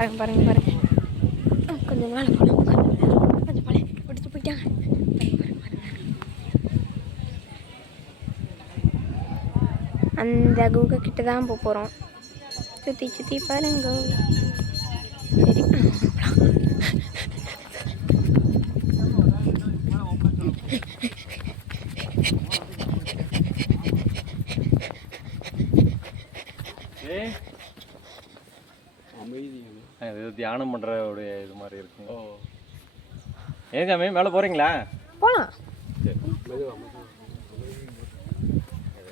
பாருங்க பாருங்க. கொஞ்சம் மேலே போகலாம், கொஞ்சம் பழைய பிடிச்சி போயிட்டாங்க. அந்த குகை கிட்ட தான் போக போகிறோம். சுற்றி சுற்றி பாருங்க. சரி இது தியானம் பண்ணுற ஒரு இது மாதிரி இருக்குங்க. ஏங்காமே மேலே போகிறீங்களா? போகலாம். சரி,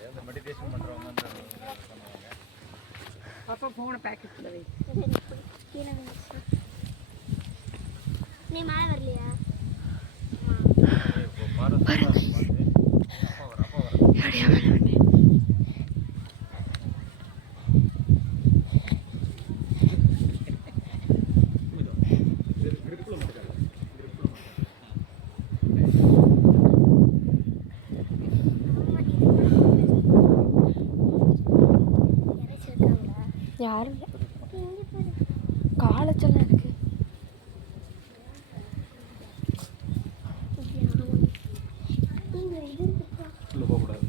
அந்த மெடிடேஷன் பண்ணுறவங்க பாப்பா போன பேக்கெட்டில் வை. நீ மேலே வரலையா? யாரும் இல்லை, காலேஜெல்லாம் இருக்கு. போகக்கூடாது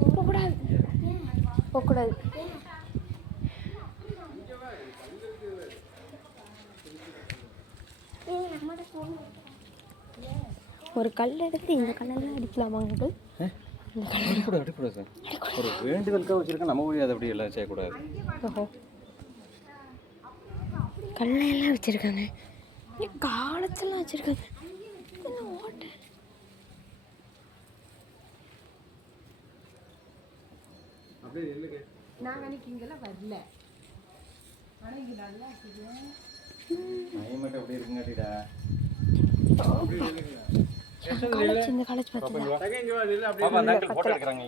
போகக்கூடாது போகக்கூடாது. ஒரு கல் எடுத்து இந்த கல்லெல்லாம் அடிக்கலாமாங்க? அடிக்கூடாது சார். ஒரு வேண்டுதலுக்காக வச்சுருக்கேன், நம்ம போய் அதை அப்படி எல்லாம் செய்யக்கூடாது. ஓஹோ, கல்லெல்லாம் வச்சுருக்காங்க, காலத்தெல்லாம் வச்சுருக்காங்க. ஓட்டை நாங்கள் அன்னைக்கு இங்கெல்லாம் வரல, ஆனால் இங்கே நல்லா இருக்குது. மட்டும் அப்படி இருக்குங்காட்டிடா. காலேஜ், இந்த காலேஜ் பார்த்தீங்களா? போட்டோ எடுக்கிறாங்க.